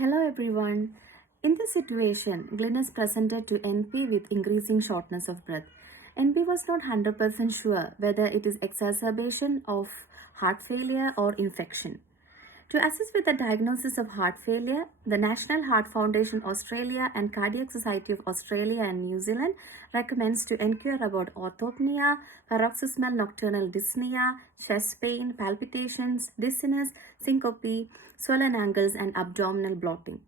Hello everyone. In this situation, Glynis presented to NP with increasing shortness of breath. NP was not 100% sure whether it is exacerbation of heart failure or infection. To assist with the diagnosis of heart failure, the National Heart Foundation Australia and Cardiac Society of Australia and New Zealand recommends to inquire about orthopnea, paroxysmal nocturnal dyspnea, chest pain, palpitations, dizziness, syncope, swollen ankles, and abdominal bloating.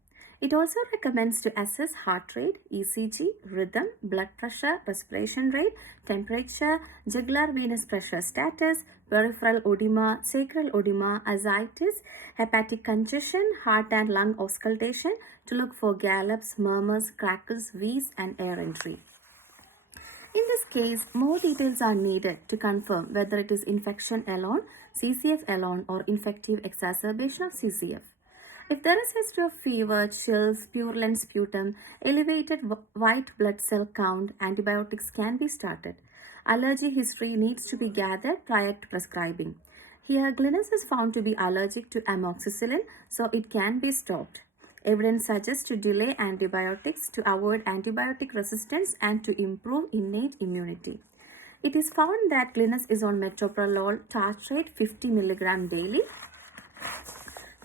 It also recommends to assess heart rate, ECG, rhythm, blood pressure, respiration rate, temperature, jugular venous pressure status, peripheral edema, sacral edema, ascites, hepatic congestion, heart and lung auscultation to look for gallops, murmurs, crackles, wheeze, and air entry. In this case, more details are needed to confirm whether it is infection alone, CCF alone, or infective exacerbation of CCF. If there is history of fever, chills, purulent sputum, elevated white blood cell count, antibiotics can be started. Allergy history needs to be gathered prior to prescribing. Here, Glynis is found to be allergic to amoxicillin, so it can be stopped. Evidence suggests to delay antibiotics to avoid antibiotic resistance and to improve innate immunity. It is found that Glynis is on metoprolol tartrate 50 mg daily.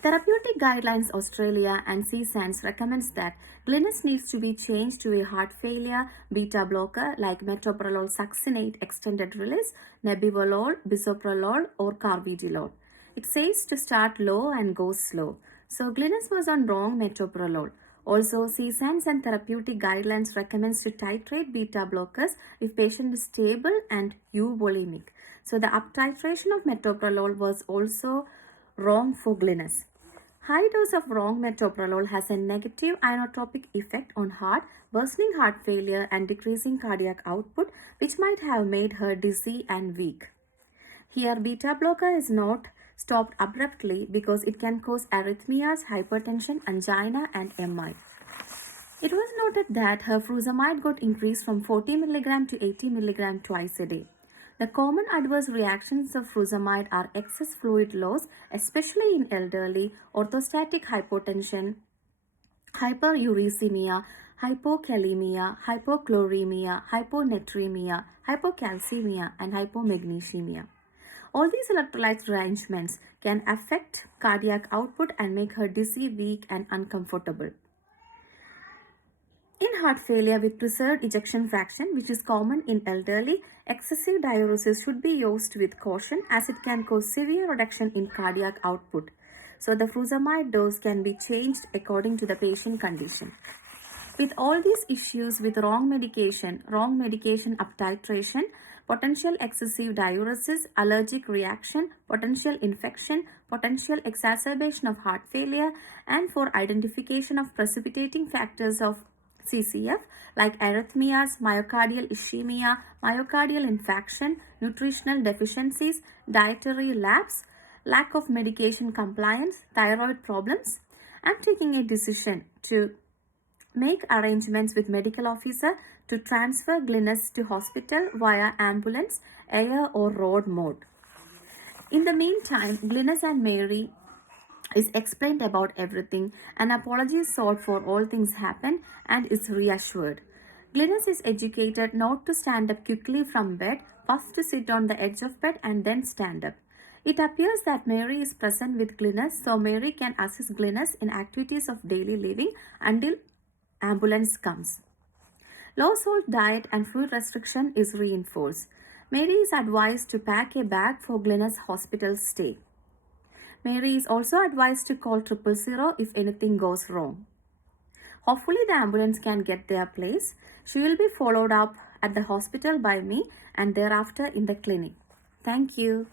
Therapeutic Guidelines Australia and CSANS recommends that Glynis needs to be changed to a heart failure beta blocker like metoprolol succinate extended release, nebivolol, bisoprolol, or carvedilol. It says to start low and go slow. So Glynis was on wrong metoprolol. Also, CSANS and Therapeutic Guidelines recommends to titrate beta blockers if patient is stable and euvolemic. So the up titration of metoprolol was also wrong for Glynis. High dose of wrong metoprolol has a negative inotropic effect on heart, worsening heart failure and decreasing cardiac output, which might have made her dizzy and weak. Here, beta blocker is not stopped abruptly because it can cause arrhythmias, hypertension, angina, and MI. It was noted that her furosemide got increased from 40 mg to 80 mg twice a day. The common adverse reactions of furosemide are excess fluid loss, especially in elderly, orthostatic hypotension, hyperuricemia, hypokalemia, hypochloremia, hyponatremia, hypocalcemia, and hypomagnesemia. All these electrolyte arrangements can affect cardiac output and make her dizzy, weak, and uncomfortable. In heart failure with preserved ejection fraction, which is common in elderly, excessive diuresis should be used with caution as it can cause severe reduction in cardiac output. So the furosemide dose can be changed according to the patient condition. With all these issues with wrong medication up titration, potential excessive diuresis, allergic reaction, potential infection, potential exacerbation of heart failure, and for identification of precipitating factors of CCF like arrhythmias, myocardial ischemia, myocardial infarction, nutritional deficiencies, dietary lapse, lack of medication compliance, thyroid problems, I'm taking a decision to make arrangements with medical officer to transfer Glynis to hospital via ambulance, air or road mode. In the meantime, Glynis and Mary is explained about everything. An apology is sought for all things happened and is reassured. Glynis is educated not to stand up quickly from bed, first to sit on the edge of bed and then stand up. It appears that Mary is present with Glynis, so Mary can assist Glynis in activities of daily living until ambulance comes. Low salt diet and food restriction is reinforced. Mary is advised to pack a bag for Glynis' hospital stay. Mary is also advised to call 000 if anything goes wrong. Hopefully the ambulance can get their place. She will be followed up at the hospital by me and thereafter in the clinic. Thank you.